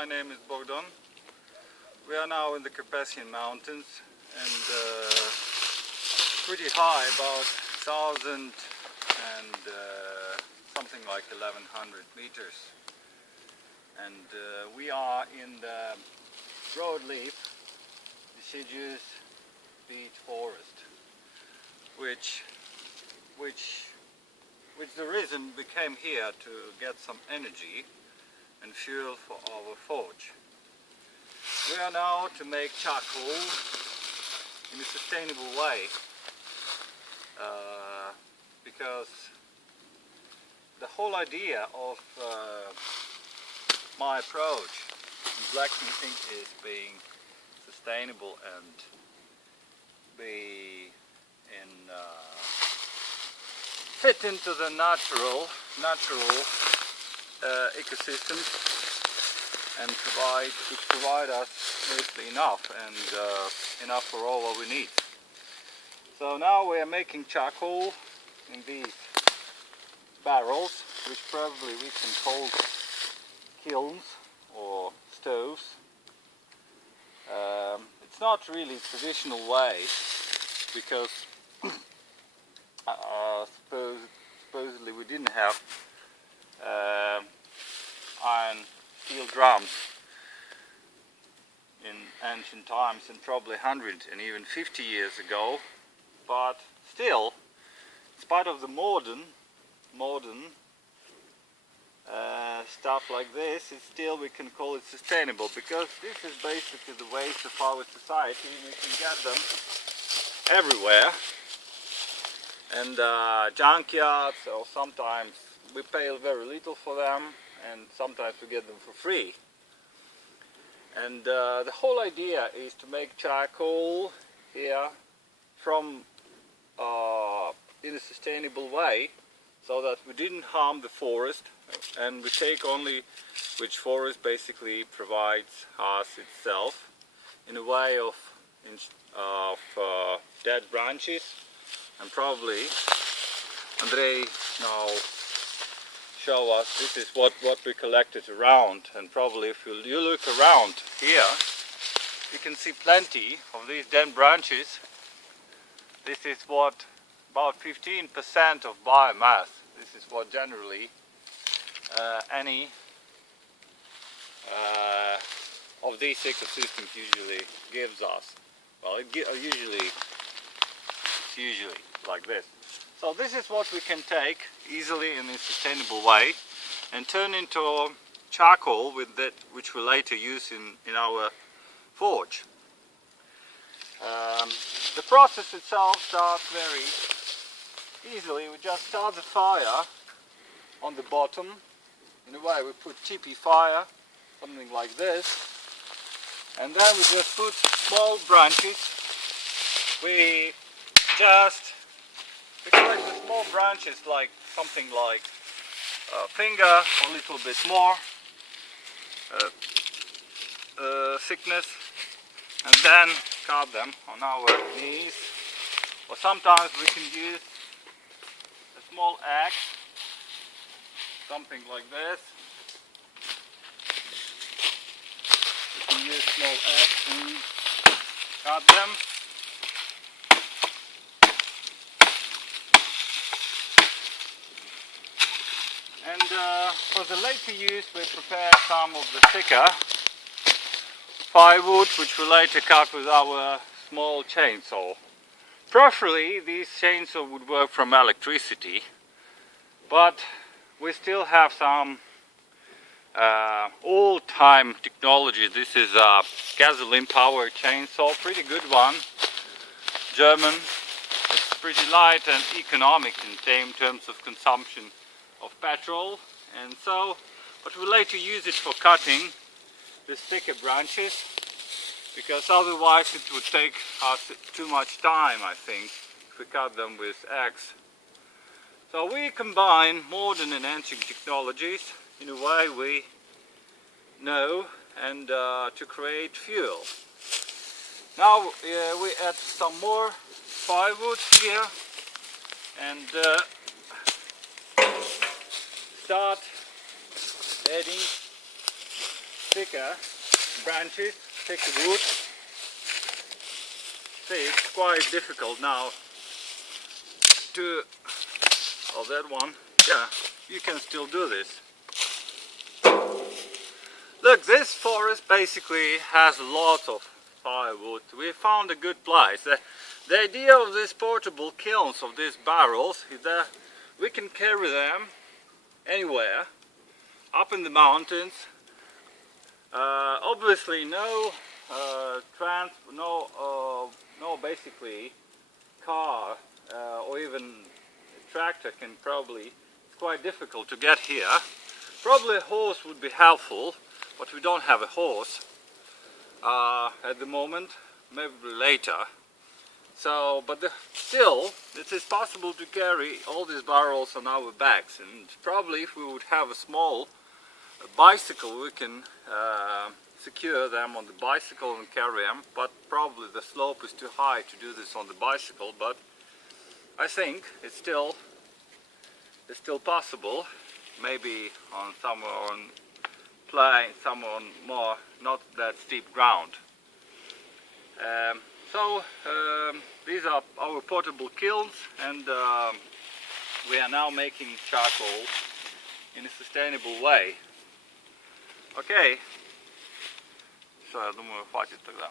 my name is Bogdan. We are now in the Carpathian Mountains and pretty high, about 1,000 and something like 1,100 meters. And we are in the broadleaf deciduous beech forest, which the reason we came here to get some energy and fuel for our forge. We are now to make charcoal in a sustainable way, because the whole idea of my approach in blacksmithing is being sustainable and be fit into the natural ecosystems and provide us mostly enough and enough for all what we need. So now we are making charcoal in these barrels, which probably we can call kilns or stoves. It's not really traditional way because supposedly we didn't have iron steel drums in ancient times, and probably 100 and even 50 years ago, but still, in spite of the modern stuff like this, it's still, we can call it sustainable, because this is basically the waste of our society. We can get them everywhere, and junkyards, or sometimes we pay very little for them, and sometimes we get them for free. And the whole idea is to make charcoal here from in a sustainable way, so that we didn't harm the forest, and we take only which forest basically provides us itself in a way of dead branches. And probably Andrei now show us this is what we collected around, and probably if you look around here you can see plenty of these dead branches. This is what about 15% of biomass. This is what generally any of these ecosystems usually gives us. Well, it's usually like this. So this is what we can take easily in a sustainable way and turn into charcoal with that, which we later use in our forge. The process itself starts very easily. We just start the fire on the bottom. In a way, we put teepee fire, something like this, and then we just put small branches. We just collect the small branches, like something like a finger, a little bit more thickness, and then cut them on our knees, or sometimes we can use a small axe, something like this. We can use small axe and cut them. And for the later use we prepare some of the thicker firewood, which we later cut with our small chainsaw. Preferably this chainsaw would work from electricity, but we still have some old-time technology. This is a gasoline powered chainsaw, pretty good one, German. It's pretty light and economic in terms of consumption of petrol, and so, but we later use it for cutting the thicker branches, because otherwise it would take us too much time, I think, if we cut them with axe. So we combine modern and ancient technologies in a way we know, and to create fuel. Now we add some more firewood here and start adding thicker branches, thicker wood. See, it's quite difficult now to, oh, that one, yeah, you can still do this. Look, this forest basically has lots of firewood. We found a good place. The idea of these portable kilns, of these barrels, is that we can carry them anywhere, up in the mountains. Obviously no basically car or even tractor can probably, it's quite difficult to get here. Probably a horse would be helpful, but we don't have a horse at the moment, maybe later. So, but still, it is possible to carry all these barrels on our backs, and probably if we would have a small bicycle, we can secure them on the bicycle and carry them, but probably the slope is too high to do this on the bicycle, but I think it's still possible, maybe on somewhere on plain, somewhere on more not that steep ground. These are our portable kilns, and we are now making charcoal in a sustainable way. Окей. Все, я думаю, хватит тогда.